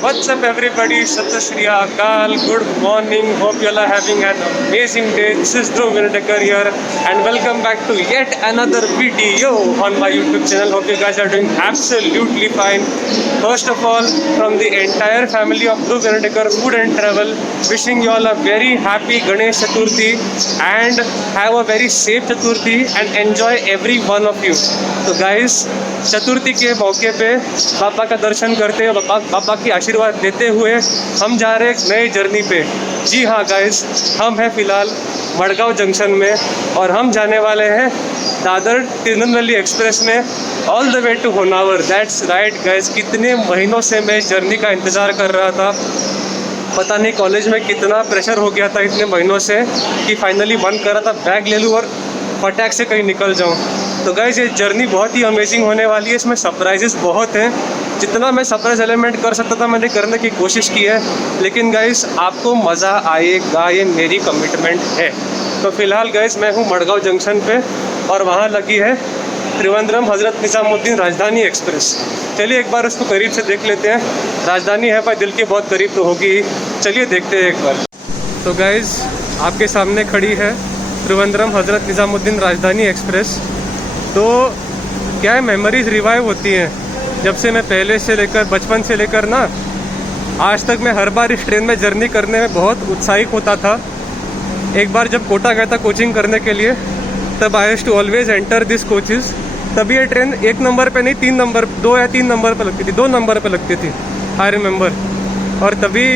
What's up everybody, Sat Shri Akal, good morning, hope you all are having an amazing day. This is Dhruv Vinodekar here and welcome back to yet another video on my YouTube channel. Hope you guys are doing absolutely fine. First of all, from the entire family of Dhruv Vinodekar Food and Travel, wishing you all a very happy Ganesh Chaturthi and have a very safe Chaturthi and enjoy every one of you. So guys, चतुर्थी के मौके पे बाबा का दर्शन करते हुए बाबा की आशीर्वाद देते हुए हम जा रहे हैं एक नए जर्नी पे। जी हाँ गाइस, हम हैं फ़िलहाल मड़गांव जंक्शन में और हम जाने वाले हैं दादर तिरुनेलवेली एक्सप्रेस में all the way to Honavar. That's right guys, कितने महीनों से मैं इस जर्नी का इंतज़ार कर रहा था। पता नहीं कॉलेज में कितना प्रेशर हो गया था इतने महीनों से कि फाइनली मन कर रहा था बैग ले लूँ और फटाक से कहीं निकल जाऊँ। तो गाइस, ये जर्नी बहुत ही अमेजिंग होने वाली है। इसमें सरप्राइजेस बहुत हैं। जितना मैं सरप्राइज एलिमेंट कर सकता था मैंने करने की कोशिश की है, लेकिन गाइस आपको मज़ा आएगा, ये मेरी कमिटमेंट है। तो फिलहाल गाइस मैं हूँ मड़गांव जंक्शन पे और वहाँ लगी है त्रिवेंद्रम हज़रत निज़ामुद्दीन राजधानी एक्सप्रेस। चलिए एक बार उसको करीब से देख लेते हैं। राजधानी है भाई, दिल के बहुत करीब तो होगी ही। चलिए देखते हैं एक बार। तो गाइस आपके सामने खड़ी है त्रिवेंद्रम हज़रत निज़ामुद्दीन राजधानी एक्सप्रेस। तो क्या है, मेमोरीज रिवाइव होती हैं। जब से मैं पहले से लेकर बचपन से लेकर ना आज तक मैं हर बार इस ट्रेन में जर्नी करने में बहुत उत्साहित होता था। एक बार जब कोटा गया था कोचिंग करने के लिए, तब I have to always enter this coaches. तभी ये ट्रेन 1 नंबर पे नहीं 3 नंबर 2 या 3 नंबर पे लगती थी, 2 नंबर पे लगती थी, आई रिमेंबर। और तभी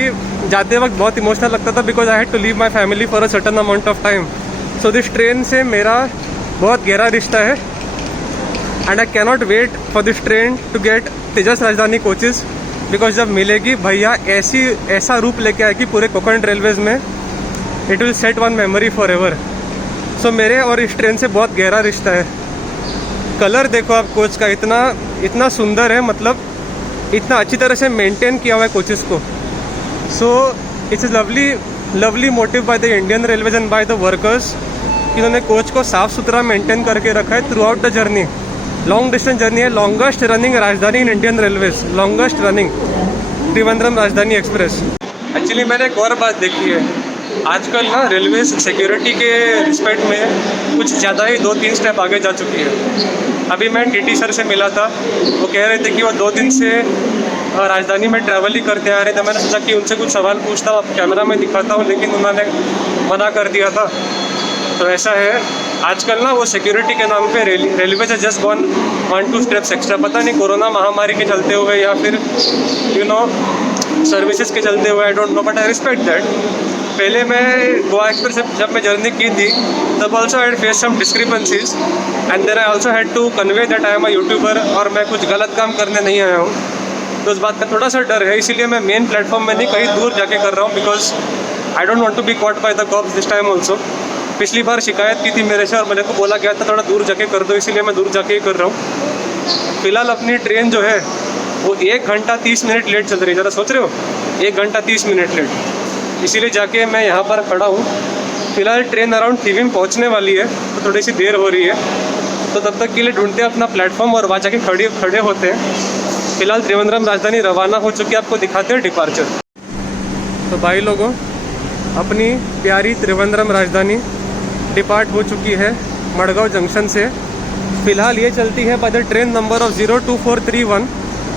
जाते वक्त बहुत इमोशनल लगता था because I had to leave my family for a certain amount of time. So this train से मेरा बहुत गहरा रिश्ता है and I cannot wait for this train to get Tejas Rajdhani coaches because जब मिलेगी भैया ऐसा रूप लेके आएगी पूरे कोंकण रेलवेज़ में, it will set one memory forever. So मेरे और इस ट्रेन से बहुत गहरा रिश्ता है। कलर देखो आप कोच का, इतना सुंदर है, मतलब इतना अच्छी तरह से मेंटेन किया हुआ है कोचेज़ को। So it's lovely motive by the Indian railways and by the workers. इन्होंने कोच को साफ़ सुथरा मेंटेन करके रखा है through out the journey. Long distance journey है, लॉन्गेस्ट रनिंग राजधानी in Indian railways, longest running Trivandrum राजधानी एक्सप्रेस। एक्चुअली मैंने एक और बात देखी है, आजकल ना रेलवे सिक्योरिटी के रिस्पेक्ट में कुछ ज़्यादा ही 2-3 स्टेप आगे जा चुकी है। अभी मैं टीटी सर से मिला था, वो कह रहे थे कि वो 2 दिन से राजधानी में ट्रैवल ही करते आ रहे थे। मैंने सोचा कि उनसे कुछ सवाल पूछता हूँ, आप कैमरा में दिखाता हूँ, लेकिन उन्होंने मना कर दिया था। तो ऐसा है आजकल ना, वो सिक्योरिटी के नाम पे रेलवे से जस्ट गॉन 1-2 स्टेप्स एक्स्ट्रा। पता नहीं कोरोना महामारी के चलते हुए या फिर सर्विसेज के चलते हुए, आई don't no, but I respect that. पहले मैं गोवा एक्सप्रेस से जब मैं जर्नी की थी तब also I face some discrepancies and then I also had to convey that I am a YouTuber और मैं कुछ गलत काम करने नहीं आया हूँ। तो उस बात का थोड़ा सा डर है, इसीलिए मैं मेन प्लेटफॉर्म में नहीं कहीं दूर जाके कर रहा हूँ because I don't want to be caught by the cops this time also. पिछली बार शिकायत की थी मेरे से और मेरे को बोला गया था थोड़ा दूर जाके कर दो, इसीलिए मैं दूर जाके ही कर रहा हूँ। फिलहाल अपनी ट्रेन जो है वो 1 घंटा 30 मिनट लेट चल रही है। ज़रा सोच रहे हो, 1 घंटा 30 मिनट लेट, इसीलिए जाके मैं यहाँ पर खड़ा हूँ। फिलहाल ट्रेन अराउंड टीवी में पहुँचने वाली है तो थोड़ी सी देर हो रही है, तो तब तक के लिए ढूंढते हैं अपना प्लेटफॉर्म और वहाँ जाके खड़े होते हैं। फिलहाल त्रिवेंद्रम राजधानी रवाना हो चुकी है, आपको दिखाते हैं डिपार्चर। तो भाई लोगों, अपनी प्यारी त्रिवेंद्रम राजधानी डिपार्ट हो चुकी है मड़गांव जंक्शन से। फ़िलहाल ये चलती है by the train number of 02431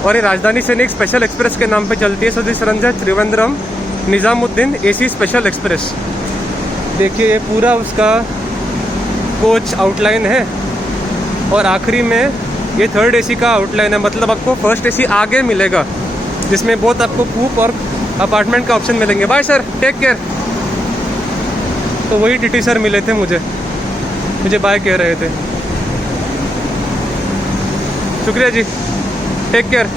और ये राजधानी से एक स्पेशल एक्सप्रेस के नाम पे चलती है। सो दिस रन्स है Trivandrum Nizamuddin AC special express. देखिए ये पूरा उसका कोच आउटलाइन है और आखिरी में ये 3rd AC का आउटलाइन है, मतलब आपको 1st AC आगे मिलेगा जिसमें बहुत आपको कूप और अपार्टमेंट का ऑप्शन मिलेंगे। Bye sir, take care. तो वही टीटी सर मिले थे मुझे बाय कह रहे थे। शुक्रिया जी, टेक केयर।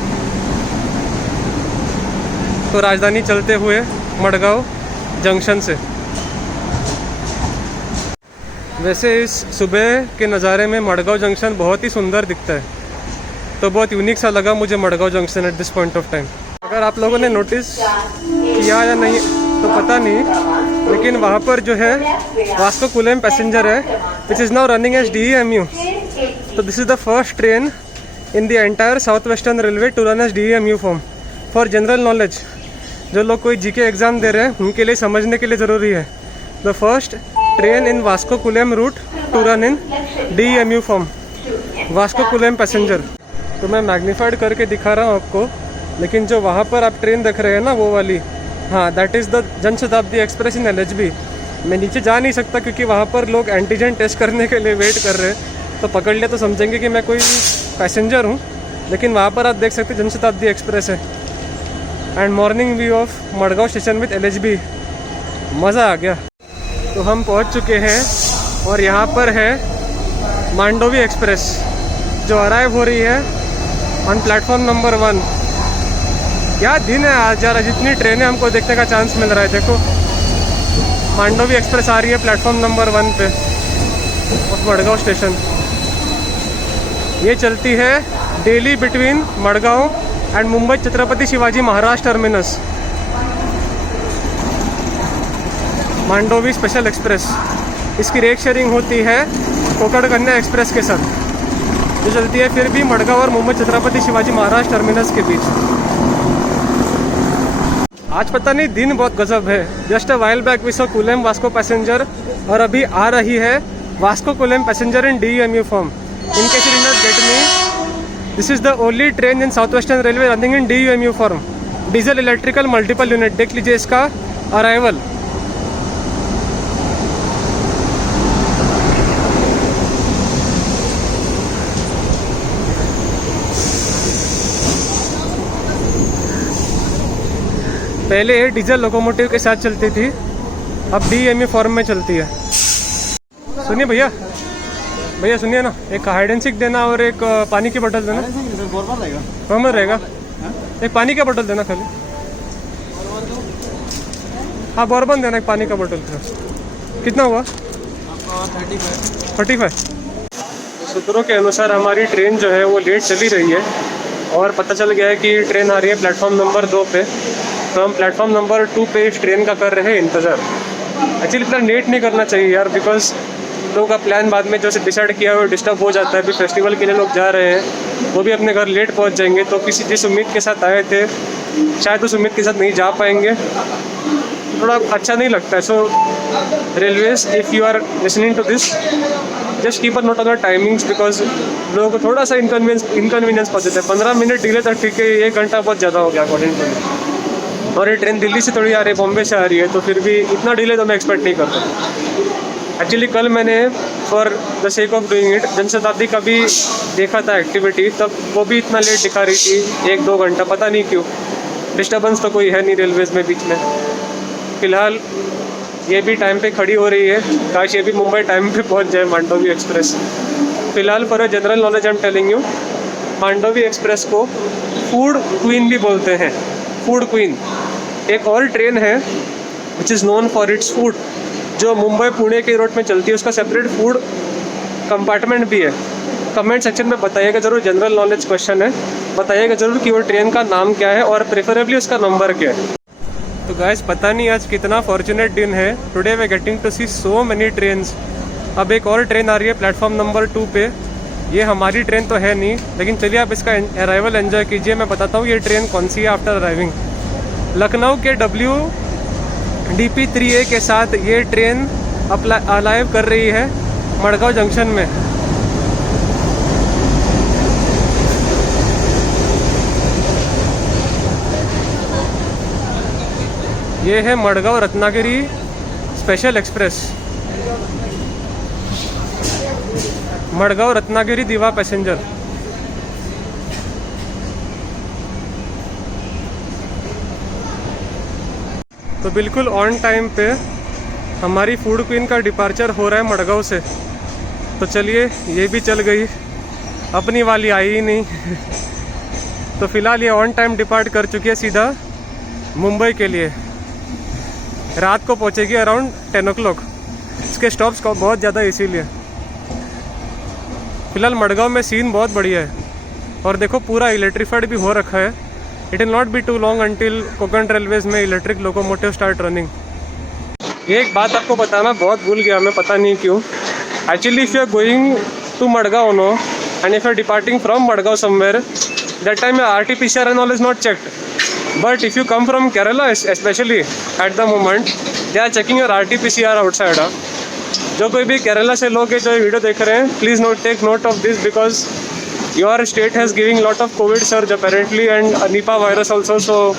तो राजधानी चलते हुए मड़गांव जंक्शन से। वैसे इस सुबह के नज़ारे में मड़गांव जंक्शन बहुत ही सुंदर दिखता है, तो बहुत यूनिक सा लगा मुझे Madgaon junction at this point of time. अगर आप लोगों ने नोटिस किया या नहीं तो पता नहीं, लेकिन वहाँ पर जो है वास्को कुलेम पैसेंजर है which is now running as DEMU। तो this is the first train in the entire south western railway to run as DEMU form. For general knowledge, जो लोग कोई जीके एग्ज़ाम दे रहे हैं उनके लिए समझने के लिए ज़रूरी है। The first train in Vasco Kulem route to run in DEMU form, Vasco Kulem passenger. तो मैं मैग्नीफाइड करके दिखा रहा हूँ आपको, लेकिन जो वहाँ पर आप ट्रेन देख रहे हैं ना वो वाली, हाँ that is the Janshatabdi express in LHB। मैं नीचे जा नहीं सकता क्योंकि वहाँ पर लोग एंटीजन टेस्ट करने के लिए वेट कर रहे हैं, तो पकड़ लिया तो समझेंगे कि मैं कोई पैसेंजर हूँ। लेकिन वहाँ पर आप देख सकते हैं जनशताब्दी एक्सप्रेस है। And morning view of Madgaon station with LHB, मज़ा आ गया। तो हम पहुँच चुके हैं और यहाँ पर है मांडोवी एक्सप्रेस जो अराइव हो रही है ऑन प्लेटफॉर्म नंबर 1। क्या दिन है आज यार, जितनी ट्रेनें हमको देखने का चांस मिल रहा है। देखो मांडोवी एक्सप्रेस आ रही है प्लेटफॉर्म नंबर 1 पे ऑफ मडगांव स्टेशन। ये चलती है daily between Madgaon and Mumbai Chhatrapati Shivaji Maharaj terminus. Mandovi special express, इसकी रेक शेयरिंग होती है कोकण कन्या एक्सप्रेस के साथ, जो चलती है फिर भी मडगांव और मुंबई छत्रपति शिवाजी महाराज टर्मिनस के बीच। आज पता नहीं दिन बहुत गजब है। Just a while back we saw Kulem Vasco passenger, और अभी आ रही है Vasco Kulem passenger in DEMU form. In case you did not get me, this is the only train in south western railway running in DEMU form, diesel electrical multiple unit. देख लीजिए इसका arrival. पहले diesel locomotive के साथ चलती थी, अब DEMU form में चलती है। सुनिए भैया, भैया सुनिए ना, एक हाइड एंड सीक देना और एक पानी की बोतल देना। नॉर्मल रहेगा, एक पानी का बोतल देना खाली। हाँ बॉर्बन देना, एक पानी का बोतल। कितना हुआ? 35। सूत्रों के अनुसार हमारी ट्रेन जो है वो लेट चली रही है और पता चल गया है कि ट्रेन आ रही है प्लेटफॉर्म नंबर 2 पे। तो हम प्लेटफॉर्म नंबर 2 पे इस ट्रेन का कर रहे हैं इंतज़ार। एक्चुअली इतना लेट नहीं करना चाहिए यार, बिकॉज लोगों का प्लान बाद में जो डिसाइड किया हुआ डिस्टर्ब हो जाता है। अभी फेस्टिवल के लिए लोग जा रहे हैं, वो भी अपने घर लेट पहुंच जाएंगे, तो किसी जिस उम्मीद के साथ आए थे शायद उस उम्मीद के साथ नहीं जा पाएंगे, थोड़ा अच्छा नहीं लगता है। So railways, if you are listening to this, just keep a note on the timings, because लोगों को थोड़ा सा इनकन्वीनियंस पहुँचते हैं। 15 मिनट डिले तक ठीक है, 1 घंटा बहुत ज़्यादा हो गया अकॉर्डिंग टू मी। और ये ट्रेन दिल्ली से थोड़ी आ रही है, बॉम्बे से आ रही है, तो फिर भी इतना डिले तो मैं एक्सपेक्ट नहीं करता। एक्चुअली कल मैंने for the sake of doing it Janshatabdi का भी देखा था एक्टिविटी, तब वो भी इतना लेट दिखा रही थी, 1-2 घंटा, पता नहीं क्यों। डिस्टर्बेंस तो कोई है नहीं रेलवेज़ में बीच में। फ़िलहाल ये भी टाइम पे खड़ी हो रही है, काश ये भी मुंबई टाइम पे पहुंच जाए, मांडोवी एक्सप्रेस। फ़िलहाल for general knowledge I am telling you, Mandovi express को फूड क्वीन भी बोलते हैं, फूड क्वीन। एक और ट्रेन है which is known for its food, जो मुंबई पुणे के रूट में चलती है, उसका सेपरेट फूड कंपार्टमेंट भी है। कमेंट सेक्शन में बताइएगा ज़रूर, जनरल नॉलेज क्वेश्चन है, बताइएगा ज़रूर कि वो ट्रेन का नाम क्या है और प्रेफरेबली उसका नंबर क्या है। तो गाइस पता नहीं आज कितना फॉर्चुनेट दिन है, today we getting to see so many trains. अब एक और ट्रेन आ रही है प्लेटफॉर्म नंबर 2 पे। ये हमारी ट्रेन तो है नहीं, लेकिन चलिए आप इसका अराइवल एंजॉय कीजिए। मैं बताता हूँ ये ट्रेन कौन सी है आफ्टर अराइविंग। लखनऊ के WDP-3A के साथ ये ट्रेन अलाइव कर रही है मडगांव जंक्शन में। ये है मडगांव रत्नागिरी स्पेशल एक्सप्रेस, मडगांव रत्नागिरी दिवा पैसेंजर। तो बिल्कुल ऑन टाइम पे हमारी फूड क्वीन का डिपार्चर हो रहा है मडगांव से। तो चलिए ये भी चल गई, अपनी वाली आई ही नहीं। तो फिलहाल ये ऑन टाइम डिपार्ट कर चुकी है सीधा मुंबई के लिए। रात को पहुंचेगी अराउंड 10 o'clock। इसके स्टॉप्स बहुत ज़्यादा इसीलिए। फिलहाल मडगांव में सीन बहुत बढ़िया है, और देखो पूरा इलेक्ट्रीफाइड भी हो रखा है। It will not be too long until Konkan railways में इलेक्ट्रिक लोकोमोटिव स्टार्ट रनिंग। एक बात आपको बताना बहुत भूल गया मैं, पता नहीं क्यों। Actually if you are going to Madgaon no, and if you are departing from Madgaon somewhere, that time your RT-PCR and all is not checked. But if you come from Kerala, especially at the moment, they are checking your RT-PCR outside. जो कोई भी केरला से लोग हैं जो ये video देख रहे हैं, please take note of this because your state has giving lot of covid surge apparently and Nipah virus also. So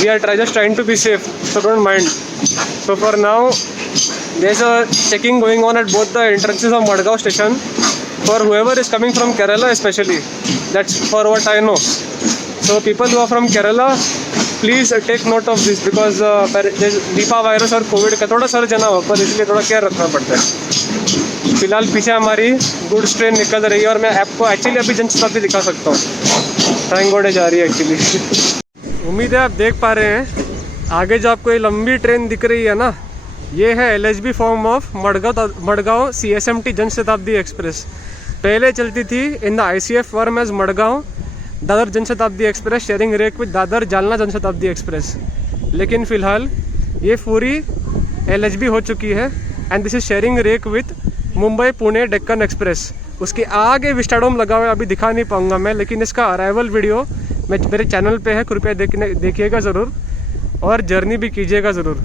we are just trying to be safe, so don't mind. So for now, there's a checking going on at both the entrances of Madgaon station for whoever is coming from Kerala especially. That's for what I know. So people who are from Kerala, please take note of this because Nipah virus और covid का थोड़ा search है ना पर इसलिए थोड़ा care रखना पड़ता है. फिलहाल पीछे हमारी गुड्स ट्रेन निकल रही है और मैं आपको एक्चुअली अभी जनशताब्दी दिखा सकता हूँ. थैंक गॉड जा रही है एक्चुअली. उम्मीद है आप देख पा रहे हैं आगे जो आपको ये लंबी ट्रेन दिख रही है ना, ये है LHB form of Madgaon CSMT Janshatabdi express. पहले चलती थी in the ICF form as Madgaon Dadar Janshatabdi express sharing rake with Dadar Jalna Janshatabdi express. लेकिन फ़िलहाल ये पूरी LHB हो चुकी है and this is sharing rake with Mumbai Pune Deccan express. उसके आगे विस्टाडोम लगा हुआ है, अभी दिखा नहीं पाऊंगा मैं, लेकिन इसका अराइवल वीडियो मेरे चैनल पे है, कृपया देखिएगा ज़रूर और जर्नी भी कीजिएगा ज़रूर.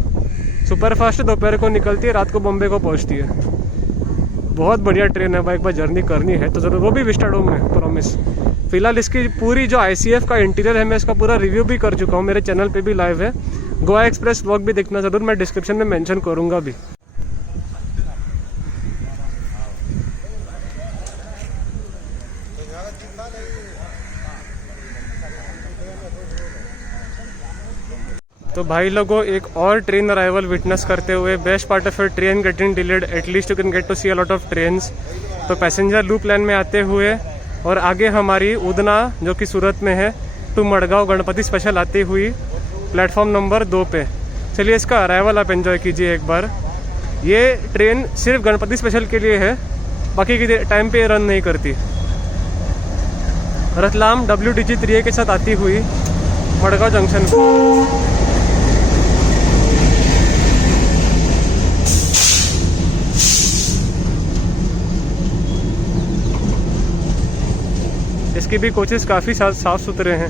सुपरफास्ट दोपहर को निकलती है, रात को बॉम्बे को पहुँचती है. बहुत बढ़िया ट्रेन है भाई, एक बार जर्नी करनी है तो ज़रूर, वो भी विस्टाडोम में, प्रॉमिस. फिलहाल इसकी पूरी जो ICF का इंटीरियर है मैं इसका पूरा रिव्यू भी कर चुका हूँ, मेरे चैनल पे भी लाइव है. गोवा एक्सप्रेस व्लॉग भी देखना ज़रूर, मैं डिस्क्रिप्शन में मेंशन करूँगा भी. तो भाई लोगों एक और ट्रेन अराइवल विटनेस करते हुए, best part of your train getting delayed, at least you can get to see a lot of trains. तो पैसेंजर लूप लाइन में आते हुए और आगे हमारी उदना जो कि सूरत में है टू मडगांव गणपति स्पेशल आती हुई प्लेटफॉर्म नंबर 2 पे. चलिए इसका अराइवल आप एंजॉय कीजिए एक बार. ये ट्रेन सिर्फ गणपति स्पेशल के लिए है, बाकी के टाइम पे रन नहीं करती. रतलाम WDG 3A के साथ आती हुई मडगांव जंक्शन को. इसकी भी कोचेस काफ़ी साफ सुथरे हैं,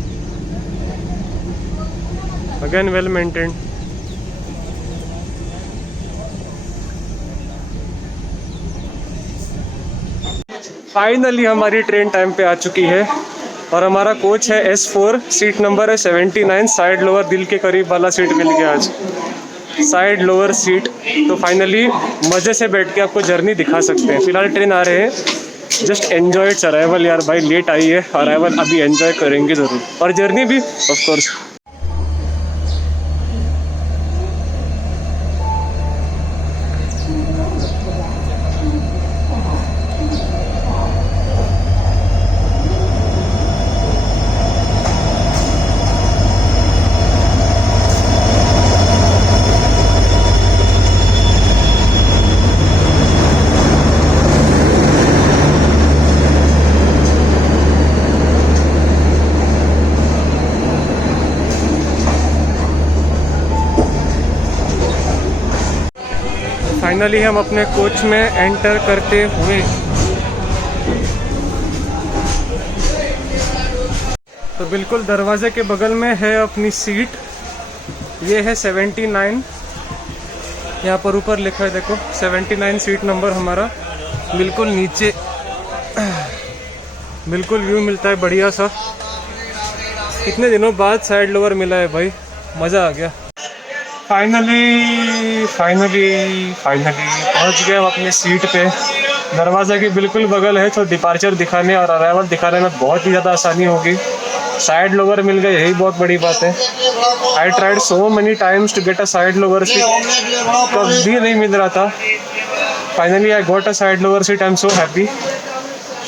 अगेन वेल मेंटेन्ड. फाइनली हमारी ट्रेन टाइम पे आ चुकी है और हमारा कोच है S4, सीट नंबर है 79, साइड लोअर दिल के करीब वाला सीट मिल गया आज, साइड लोअर सीट. तो फाइनली मज़े से बैठ के आपको जर्नी दिखा सकते हैं. फिलहाल ट्रेन आ रहे हैं, जस्ट एन्जॉय इट्स अराइवल. यार भाई लेट आई है, अराइवल अभी एन्जॉय करेंगे ज़रूर और जर्नी भी ऑफ कोर्स. फाइनली हम अपने कोच में एंटर करते हुए तो बिल्कुल दरवाजे के बगल में है अपनी सीट. ये है 79, यहाँ पर ऊपर लिखा है देखो 79 सीट नंबर हमारा. बिल्कुल नीचे बिल्कुल व्यू मिलता है बढ़िया सा. कितने दिनों बाद साइड लोअर मिला है भाई, मज़ा आ गया. फाइनली पहुंच गए हम अपने सीट पे. दरवाज़े के बिल्कुल बगल है तो डिपार्चर दिखाने और अराइवल दिखाने में बहुत ही ज़्यादा आसानी होगी. साइड लोअर मिल गए, यही बहुत बड़ी बात है. I tried so many times to get a side lower seat, कभी नहीं मिल रहा था. Finally I got a side lower seat. I am so happy.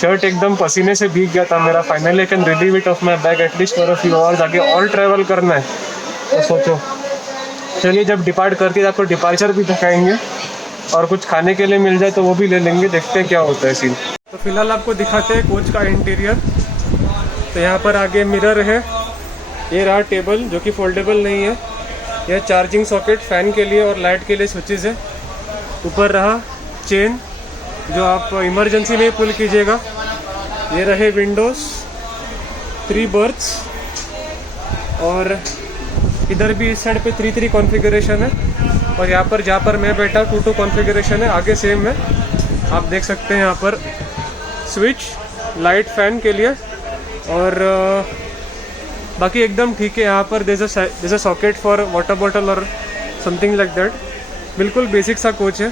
Shirt एकदम पसीने से भीग गया था मेरा. Finally I can relieve it off my bag at least for a few hours. आगे और ट्रैवल करना है तो सोचो. चलिए जब डिपार्ट करके आपको डिपार्चर भी दिखाएंगे और कुछ खाने के लिए मिल जाए तो वो भी ले लेंगे, देखते हैं क्या होता है सीन. तो फिलहाल आपको दिखाते हैं कोच का इंटीरियर. तो यहाँ पर आगे मिरर है, ये रहा टेबल जो कि फोल्डेबल नहीं है, यह चार्जिंग सॉकेट फैन के लिए और लाइट के लिए स्विचेस है. ऊपर रहा चेन जो आप इमरजेंसी में पुल कीजिएगा. ये रहे विंडोज़, 3 बर्थ्स और इधर भी इस साइड पे 3-3 कॉन्फ़िगरेशन है, और यहाँ पर जहाँ पर मैं बैठा 2-2 कॉन्फ़िगरेशन है। आगे सेम है, आप देख सकते हैं यहाँ पर स्विच लाइट फैन के लिए, और बाकी एकदम ठीक है। यहाँ पर जैसे सॉकेट फॉर वाटर बॉटल और समथिंग लाइक दैट। बिल्कुल बेसिक सा कोच है।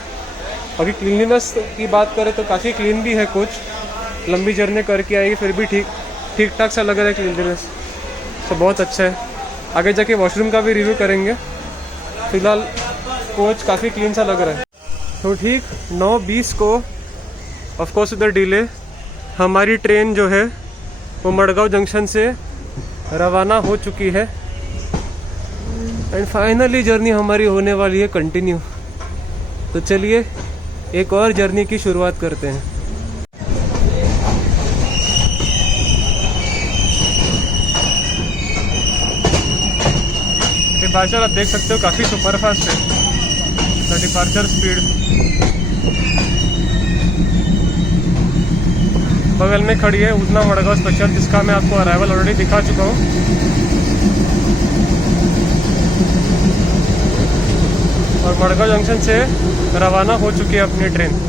अभी क्लीनलीनेस की बात करें तो काफ़ी क्लीन भी है कोच, लंबी जर्नी करके आएगी फिर भी ठीक ठाक सा लग रहा है क्लीनलीनेस, तो बहुत अच्छा है। आगे जाके वॉशरूम का भी रिव्यू करेंगे, फिलहाल कोच काफ़ी क्लीन सा लग रहा है। तो ठीक 9:20 को ऑफकोर्स उधर डिले, हमारी ट्रेन जो है वो मडगांव जंक्शन से रवाना हो चुकी है, एंड फाइनली जर्नी हमारी होने वाली है कंटिन्यू। तो चलिए एक और जर्नी की शुरुआत करते हैं। डिपार्चर आप देख सकते हो काफ़ी सुपरफास्ट है द डिपार्चर स्पीड। बगल में खड़ी है उजना मडगांव स्पेशल, जिसका मैं आपको अराइवल ऑलरेडी दिखा चुका हूँ। और मडगांव जंक्शन से रवाना हो चुकी है अपनी ट्रेन।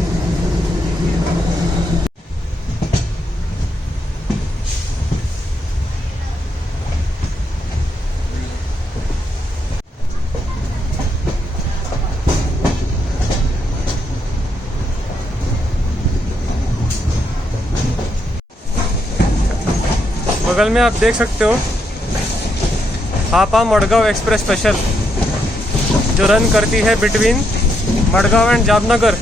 बगल में आप देख सकते हो हापा मडगांव एक्सप्रेस स्पेशल, जो रन करती है बिटवीन मडगांव एंड जामनगर।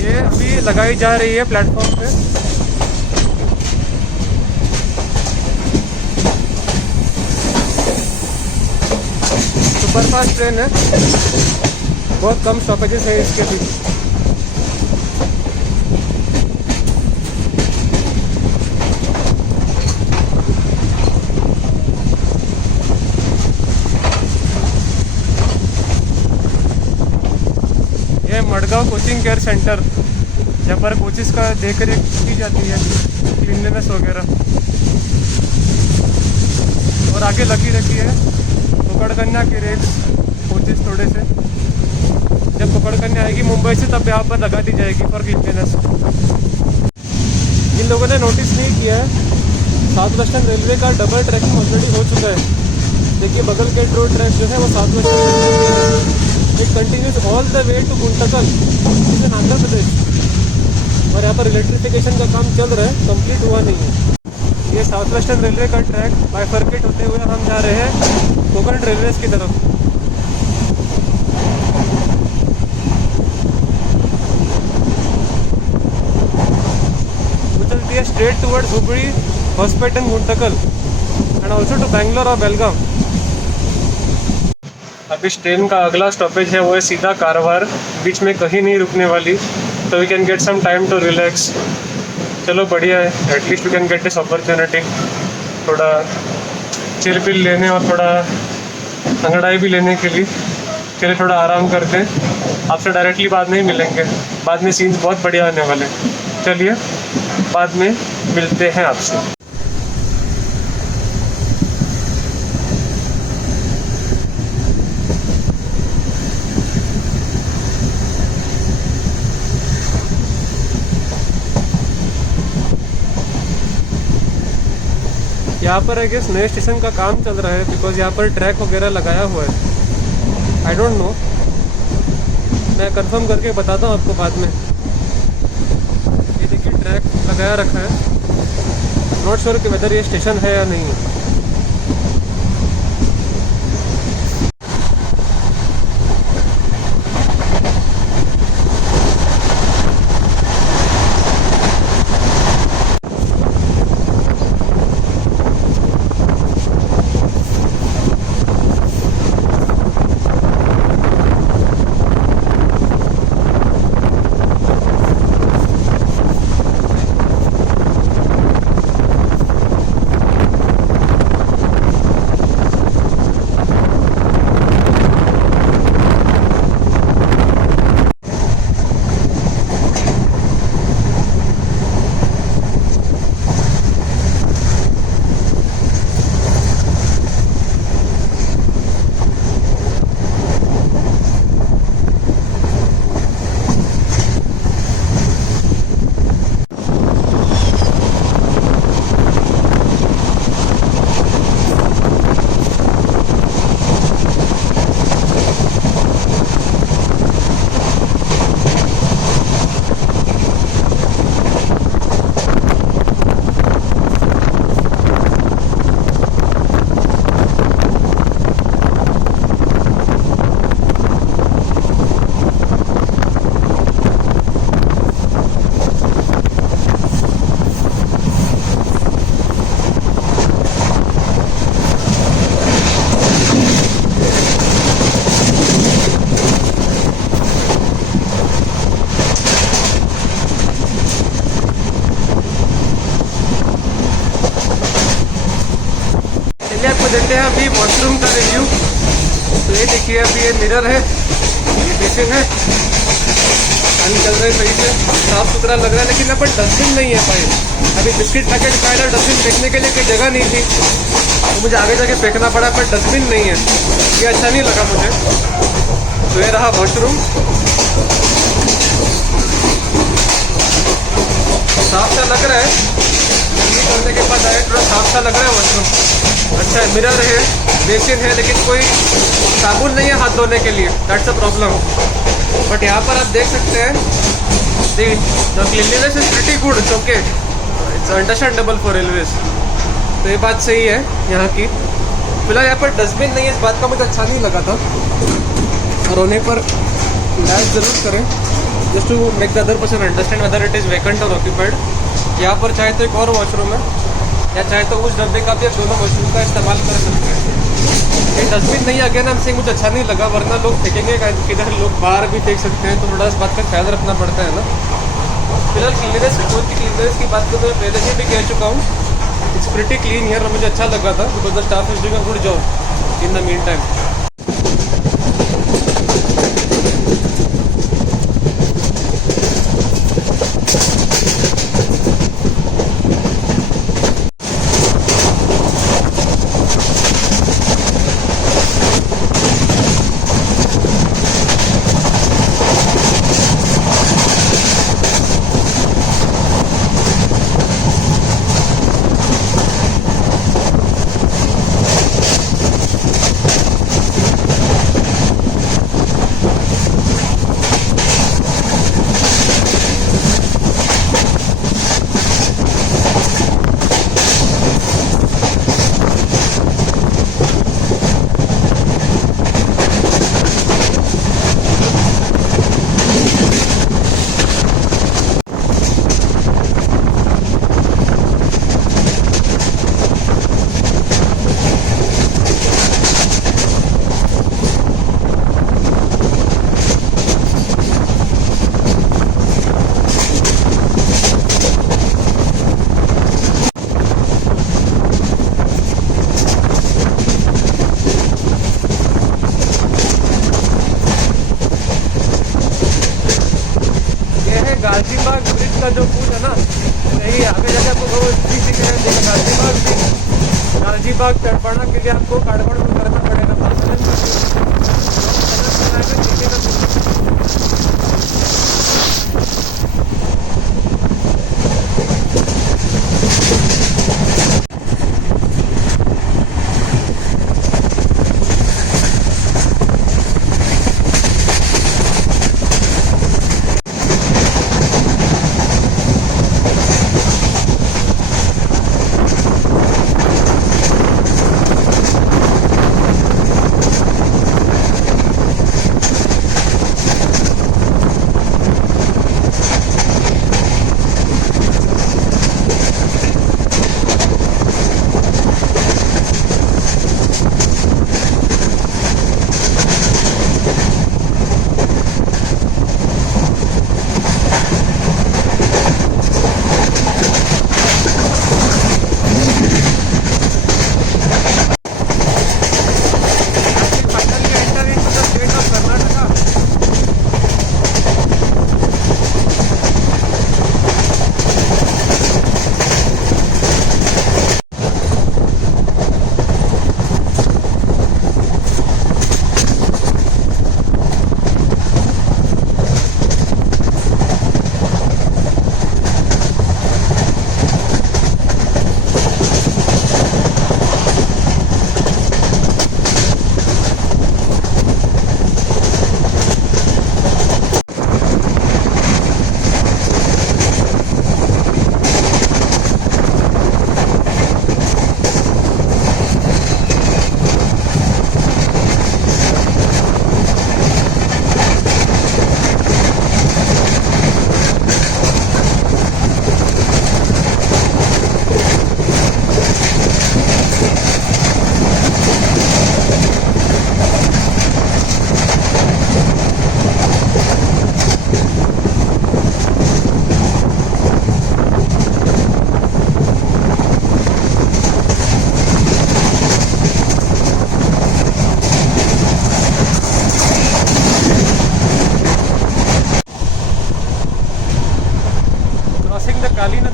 ये अभी लगाई जा रही है प्लेटफॉर्म पे। सुपरफास्ट ट्रेन है, बहुत कम स्टॉपेजेस है इसके भी। ये मडगांव कोचिंग केयर सेंटर, जहाँ पर कोचिस का देख रेख की जाती है, क्लीनलीनेस वगैरह। और आगे लगी रखी है कोकड़कन्या की रेक कोचिस थोड़े से। जब कोकड़कन्या आएगी मुंबई से तब यहाँ पर लगा दी जाएगी फॉर क्लीनलीनेस। जिन लोगों ने नोटिस नहीं किया है, साउथ वेस्टर्न रेलवे का डबल ट्रैकिंग ऑलरेडी हो चुका है। देखिए बगल के रोड ट्रैक जो है वो south western railway, it continues all the way to Guntakal in Andhra Pradesh. और यहाँ पर इलेक्ट्रिफिकेशन का काम चल रहा है, कंप्लीट हुआ नहीं है। ये साउथ वेस्टर्न रेलवे का ट्रैक बाइफर्केट होते हुए हम जा रहे हैं कोकण रेलवेज की तरफ। वो चलती है straight towards Hubli, Hospet and Guntakal, and also to Bangalore और बेलगाम। अब इस ट्रेन का अगला स्टॉपेज है वो है सीधा कारवार, बीच में कहीं नहीं रुकने वाली, तो we can get some time to relax. चलो बढ़िया है, at least we can get this opportunity, थोड़ा चिल पिल लेने और थोड़ा अंगड़ाई भी लेने के लिए। चलिए थोड़ा आराम करते हैं, आपसे डायरेक्टली बाद में ही मिलेंगे, बाद में सीन्स बहुत बढ़िया आने वाले। चलिए बाद में मिलते हैं आपसे। यहाँ पर आई गेस नए स्टेशन का काम चल रहा है, बिकॉज यहाँ पर ट्रैक वगैरह लगाया हुआ है। आई डोंट नो, मैं कंफर्म करके बताता हूँ आपको बाद में। ये देखिए ट्रैक लगाया रखा है, नॉट श्योर कि वेदर ये स्टेशन है या नहीं है। तो ये देखिए अभी ये मिरर है, ये बेसिन है, पानी चल रहा है सही से, साफ सुथरा लग रहा है, लेकिन यहाँ पर डस्टबिन नहीं है भाई। अभी बिस्किट पैकेट खाया था, डस्टबिन फेंकने के लिए कोई जगह नहीं थी, तो मुझे आगे जाके फेंकना पड़ा, पर डस्टबिन नहीं है, ये अच्छा नहीं लगा मुझे। तो ये रहा वॉशरूम, साफ सा लग रहा है, करने के बाद आए थोड़ा साफ सा लग रहा है वॉशरूम, अच्छा है। मिरर है, बेसिन है, लेकिन कोई साबुन नहीं है हाथ धोने के लिए, दैट्स अ प्रॉब्लम। बट यहाँ पर आप देख सकते हैं the cleanliness is pretty good, it's okay, it's understandable for railways. तो ये बात सही है यहाँ की। फिलहाल यहाँ पर डस्टबिन नहीं है, इस बात का मुझे अच्छा नहीं लगा था, और होने पर लाइक ज़रूर करें, just to make the other person understand whether it is vacant और ऑक्यूपाइड। यहाँ पर चाहे तो एक और वॉशरूम है, या चाहे तो उस डब्बे का भी आप दोनों वॉशरूम का इस्तेमाल कर सकते हैं। ये डस्टबिन नहीं अगेन हम से मुझे अच्छा नहीं लगा, वरना लोग फेंकेंगे किधर, लोग बाहर भी फेंक सकते हैं, तो थोड़ा इस बात का ख्याल रखना पड़ता है ना। फिलहाल क्लीननेस की बात करें तो मैं पहले से भी कह चुका हूँ, इट्स प्रीटी क्लीन हियर, और मुझे अच्छा लगा था because the staff is doing a good job in the meantime. Ghazibagh bridge का जो पुल है ना, यही आगे जाके आपको गाजीबाग भी, गाजीबाग तड़पड़ा के लिए आपको काठगोड़ में करना पड़ेगा।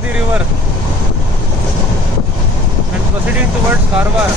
Nadi river and proceeding towards Karwar.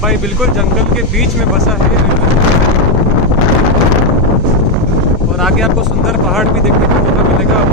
भाई बिल्कुल जंगल के बीच में बसा है और आगे आपको सुंदर पहाड़ भी देखने को मौका मिलेगा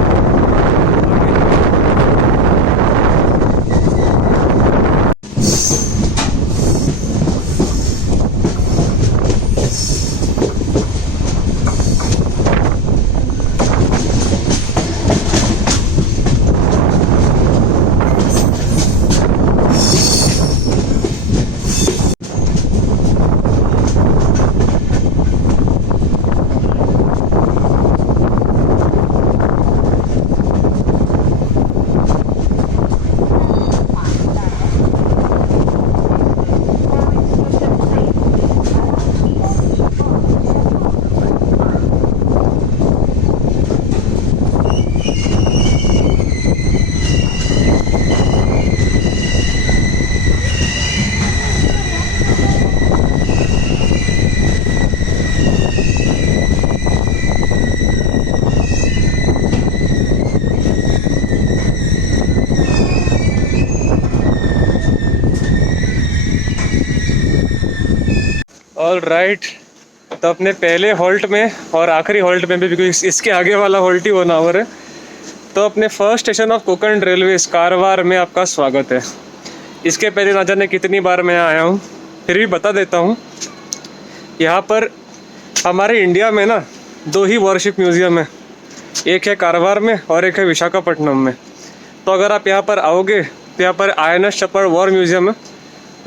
ऑल राइट। तो अपने पहले हॉल्ट में और आखिरी हॉल्ट में भी क्योंकि इसके आगे वाला हॉल्ट ही 1 आवर है, तो अपने first station of Konkan railway Karwar में आपका स्वागत है। इसके पहले ना जाने कितनी बार मैं आया हूँ, फिर भी बता देता हूँ। यहाँ पर हमारे इंडिया में ना 2 ही वॉरशिप म्यूज़ियम है, एक है कारवार में और एक है विशाखापट्टनम में। तो अगर आप यहाँ पर आओगे तो यहाँ पर INS शपर्ड वॉर म्यूज़ियम है,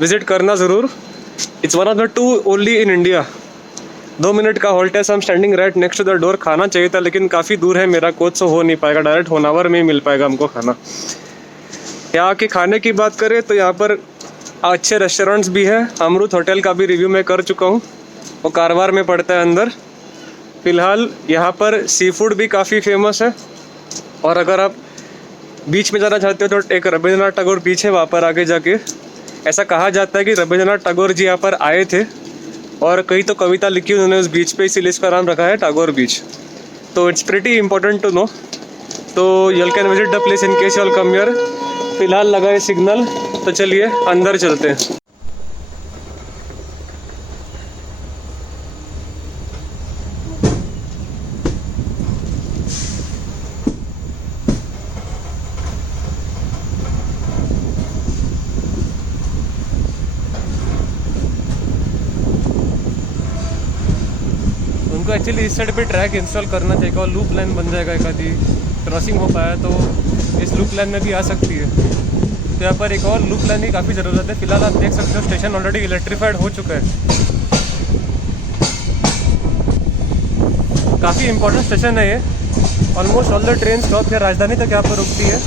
विज़िट करना ज़रूर। It's one of the 2 only in India. 2 minute का हॉल्ट है, हम standing right next to the door. खाना चाहिए था लेकिन काफ़ी दूर है मेरा कोच, सो हो नहीं पाएगा, डायरेक्ट 1 आवर में ही मिल पाएगा हमको खाना। यहाँ के खाने की बात करें तो यहाँ पर अच्छे रेस्टोरेंट्स भी हैं। अमृत होटल का भी रिव्यू मैं कर चुका हूँ, वो कारवार में पड़ता है अंदर। फ़िलहाल यहाँ पर सी फूड भी काफ़ी फेमस है। और अगर आप बीच में जाना चाहते हो तो एक रविंद्रनाथ टैगोर बीच है, वहाँ पर आगे जाके ऐसा कहा जाता है कि रविंद्रनाथ टैगोर जी यहाँ पर आए थे और कई तो कविता लिखी उन्होंने उस बीच पे, इसीलिए इसका नाम रखा है टैगोर बीच। तो it's pretty important to know. तो you can visit the place in case you come here. फिलहाल लगा है सिग्नल, तो चलिए अंदर चलते हैं। उनको एक्चुअली इस साइड पे ट्रैक इंस्टॉल करना चाहिए और लूप लाइन बन जाएगा, एक आधी क्रॉसिंग हो पाया तो इस लूप लाइन में भी आ सकती है। तो यहाँ पर एक और लूप लाइन की काफ़ी ज़रूरत है। फिलहाल आप देख सकते हो स्टेशन ऑलरेडी इलेक्ट्रीफाइड हो चुका है। काफ़ी इंपॉर्टेंट स्टेशन है ये। Almost all the train stop या राजधानी तक यहाँ पर रुकती है,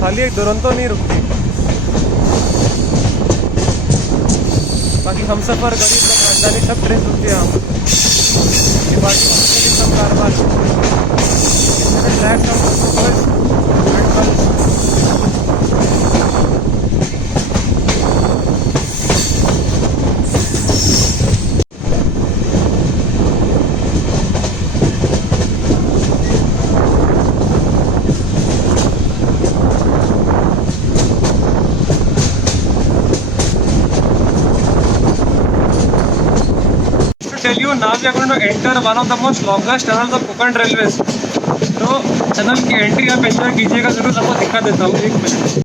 खाली एक दुरंतो नहीं रुकती। बाकी हमसफ़र, गरीब लोग, राजधानी सब ट्रेन रुकती है यहाँ पर। सब Karwar track tell you now we are going to enter one of the most longest tunnels of Konkan Railways. तो टनल की एंट्री आप एंजॉय कीजिएगा जरूर, आपको दिखा देता हूँ 1 मिनट।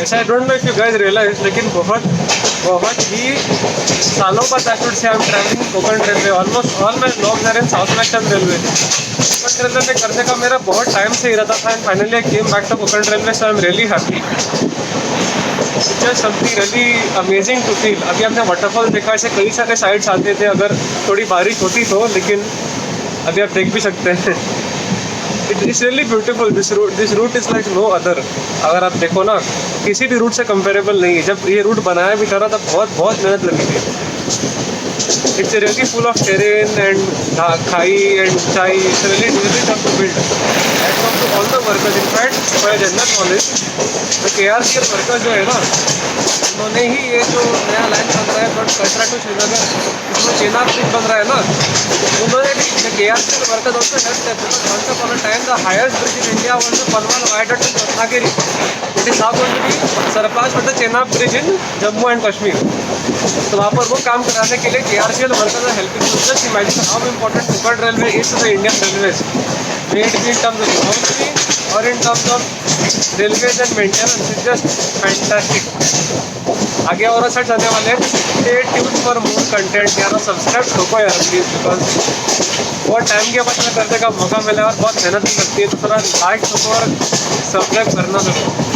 ऐसा I don't know if you guys realise, लेकिन बहुत बहुत ही सालों बाद I should say I am travelling Konkan railway. Almost all my vlogs are in south western railway. Konkan railway में करने का मेरा बहुत टाइम से इरादा था and finally I came back to Konkan railway, so I am really happy. Just something really amazing to feel. अभी आपने वाटरफॉल देखा, ऐसे कई सारे साइड्स आते थे अगर थोड़ी बारिश होती तो, लेकिन अभी आप देख भी सकते हैं। It is really beautiful. This route is like no other. अगर आप देखो ना, किसी भी रूट से कंपेरेबल नहीं है। जब ये रूट बनाया भी था ना, तब बहुत बहुत मेहनत लगी थी। It's really full of terrain and खाई एंड ऊंचाई। It's really tough to build. Hats off to all the workers. In fact for general knowledge, तो KRCL वर्कर्स जो है ना, उन्होंने ही ये जो नया लाइन बन रहा है बट कटरा टू श्रीनगर, इसमें चेनाब ब्रिज बन रहा है ना, उन्होंने KRCL वर्कर्स ऑल्सो हेल्प देते हैं। Once upon a time the highest bridge in India was the Panval viaduct in Ratnagiri. It is now going to be surpass with the Chenab bridge in Jammu and Kashmir. तो वहाँ पर वो काम कराने के लिए KRCL workers are helping. Just imagine how important Konkan railway is to the Indian railways, be it in terms of economy or in terms of railways and maintenance. It's just fantastic. आगे और अच्छा जाने वाले हैं। Stay tuned for more content यार, subscribe ठोको यार please, because बहुत time के बाद में करने का मौका मिला है और बहुत मेहनत भी लगती है, तो थोड़ा लाइक ठोको और सब्सक्राइब करना ठोको।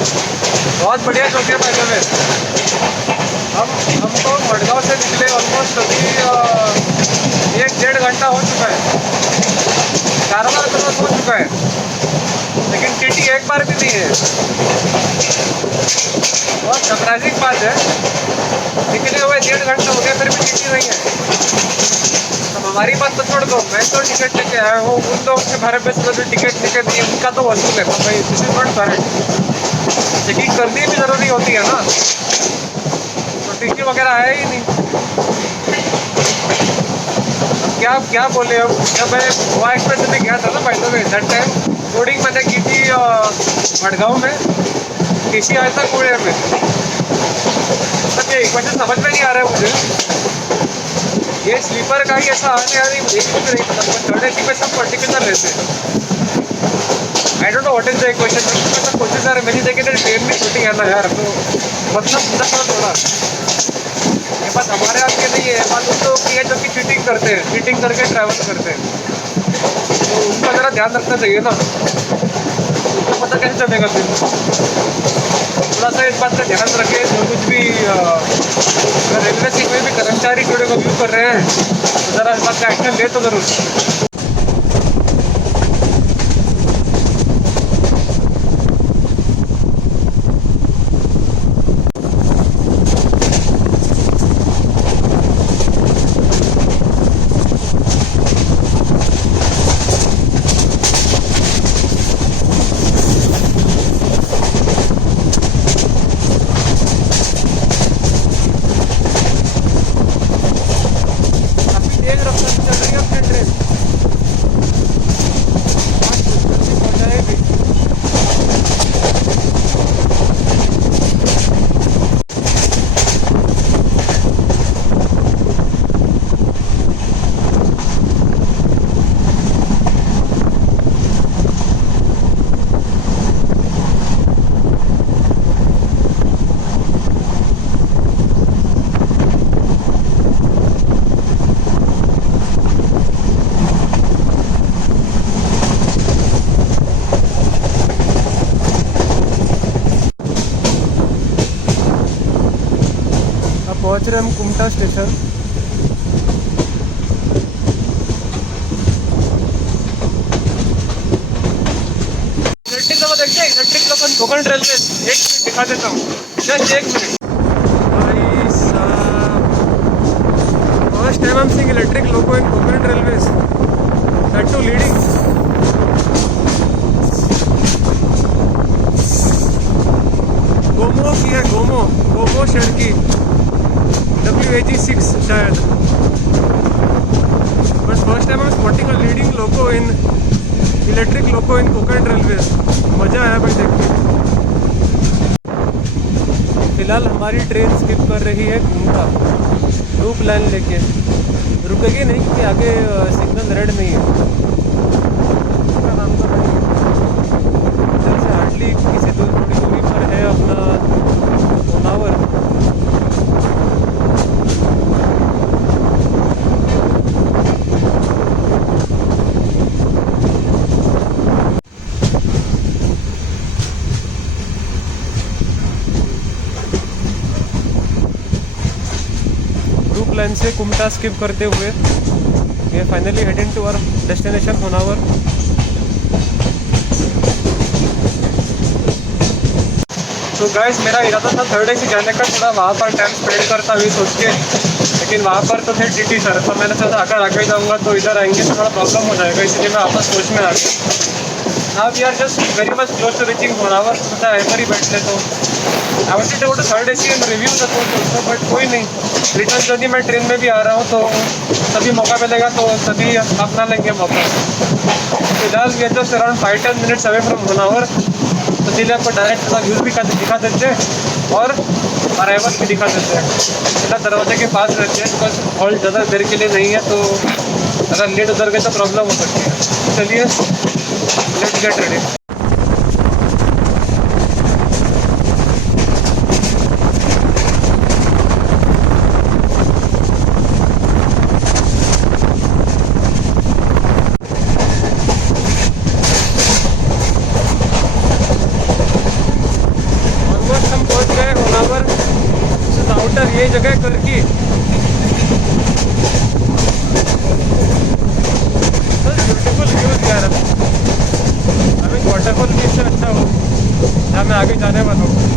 बहुत बढ़िया चौकी है भाई में। हम तो मडगांव से निकले ऑलमोस्ट अभी 1-1.5 घंटा हो चुका है। कारवार क्रॉस हो चुका है, लेकिन टीटी एक बार भी नहीं है। बहुत सरप्राइजिंग बात है, निकले हुए 1.5 घंटा हो गया फिर भी टीटी नहीं है। अब हमारी बात तो छोड़ दो, मैं तो टिकट लेके आया हूँ, उन लोग के बारे में जो टिकट लेके दिए उनका तो वसूल है भाई। This is not correct. Checking करनी भी ज़रूरी होती है ना, तो टीटी वगैरह है ही नहीं। क्या क्या बोले अब। जब मैं गोवा एक्सप्रेस में गया था ना by the way, that time boarding मैंने की थी मडगांव में, टीसी आया था कुड़े में। तब ये इक्वेशन समझ में नहीं आ रहा है मुझे। ये स्लीपर का ही ऐसा आने आ रही एक भी नहीं पता, थर्ड एसी में सब पर्टिकुलर रहते हैं। आई don't know what is the equation. मतलब कोशिश आ रही मेरी जगह ट्रेन में छुट्टी है ना यार, तो मतलब थोड़ा ये बात हमारे यहाँ के नहीं है, बात उन लोगों की है जो कि चीटिंग करते हैं, चीटिंग करके ट्रैवल करते हैं। तो उनका ज़रा ध्यान रखना चाहिए ना, उनको पता कैसे चलेगा फिर। थोड़ा सा इस बात का ध्यान रखें। जो कुछ भी अगर रेलवे सीट में भी कर्मचारी थोड़े को व्यू कर रहे हैं तो ज़रा इस बात का एक्शन ले तो ज़रूर। पहुंच रहे हम कुमटा स्टेशन। इलेक्ट्रिक लोग देखते हैं, इलेक्ट्रिक लोग कोकण रेलवे। एक मिनट दिखा देता हूँ, जस्ट 1 मिनट। भाई साहब, first time I am seeing electric loco in Konkan railways, that too leading. Gomoh की है, गोमो शहर की, WAG6 शायद। But first time I am spotting a leading loco in electric loco in Konkan railways. मज़ा आया भाई देख के। फिलहाल हमारी ट्रेन स्किप कर रही है घूमता, लूप लाइन लेके। रुकेगी नहीं क्योंकि आगे सिग्नल रेड नहीं है। इधर से हार्डली किसी थोड़ी दूरी पर है अपना होनावर। लाइन से कुमटा स्किप करते हुए ये finally heading to our destination Honavar. तो गाइस, मेरा इरादा था थर्ड एसी जाने का, थोड़ा वहाँ पर टाइम स्पेंड करता हुई सोच के, लेकिन वहाँ पर तो थे टीटी सर। तो मैंने सोचा अगर आगे जाऊँगा तो इधर आएंगे तो थोड़ा प्रॉब्लम हो जाएगा, इसलिए मैं आपस सोच में आ गया। आप यार just very much close to reaching Honavar, सोचा ऐसा ही बैठ ले। तो I wanted to go to third AC and review the coach, but कोई नहीं। रिटर्न जर्नी मैं ट्रेन में भी आ रहा हूँ, तो तभी मौका मिलेगा तो तभी अपना लेंगे मौका। फिलहाल we are just around 5-10 minutes away from Honavar, तो इसलिए आपको डायरेक्ट थोड़ा व्यूज़ भी दिखा देते हैं और अराइवल भी दिखा देते हैं। फिलहाल दरवाजे के पास रहते हैं, बस हॉल्ट ज़्यादा देर के लिए नहीं है, तो अगर लेट उतर गए तो प्रॉब्लम हो सकती है। चलिए लेट्स गेट रेडी। किलोमीटर ये जगह कर की ब्यूटीफुल व्यूज यार। अभी वाटरफॉल भी इससे अच्छा हो जहाँ मैं आगे जाने वाला हूँ।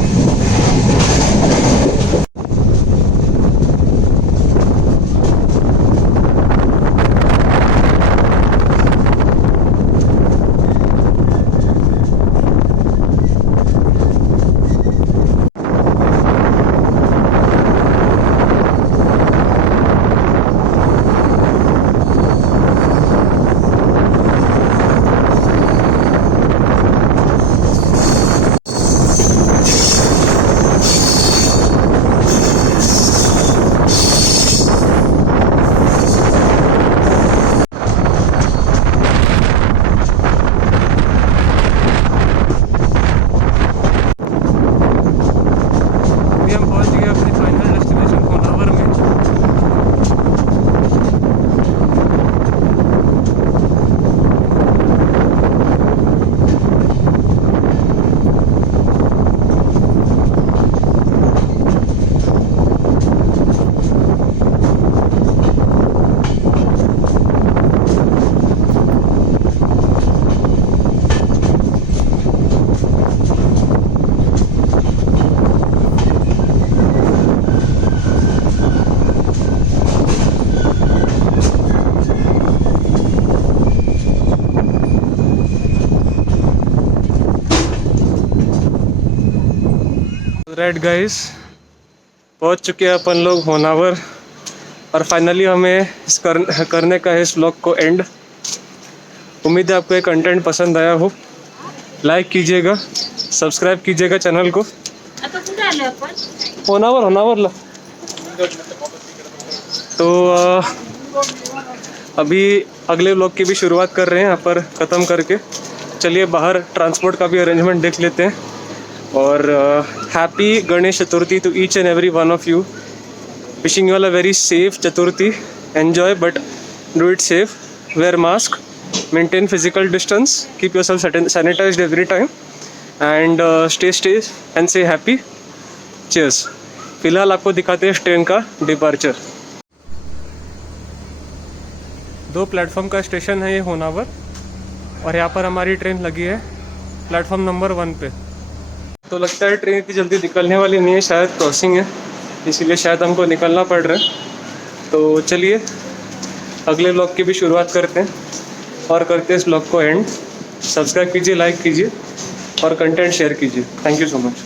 हम पहुंच गए अपने फाइनल डेस्टिनेशन होनावर में। राइट गाइस, पहुंच चुके हैं अपन लोग होनावर और फाइनली हमें करने का है इस व्लॉग को एंड। उम्मीद है आपको ये कंटेंट पसंद आया हो। लाइक कीजिएगा, सब्सक्राइब कीजिएगा चैनल को। होनावरला तो अभी अगले व्लॉग की भी शुरुआत कर रहे हैं यहाँ पर ख़त्म करके। चलिए बाहर ट्रांसपोर्ट का भी अरेंजमेंट देख लेते हैं। और happy Ganesh Chaturthi to each and every one of you. Wishing you all a very safe Chaturthi. Enjoy but do it safe, wear mask, maintain physical distance, keep yourself sanitised every time and stay and say happy. Cheers. फिलहाल आपको दिखाते हैं train का departure. 2 platform का station है ये होनावर और यहाँ पर हमारी ट्रेन लगी है प्लेटफॉर्म नंबर 1 पे। तो लगता है ट्रेन इतनी जल्दी निकलने वाली नहीं है, शायद क्रॉसिंग है इसीलिए शायद हमको निकलना पड़ रहा है। तो चलिए अगले व्लॉग की भी शुरुआत करते हैं और करते हैं इस व्लॉग को एंड। सब्सक्राइब कीजिए, लाइक कीजिए और कंटेंट शेयर कीजिए। Thank you so much.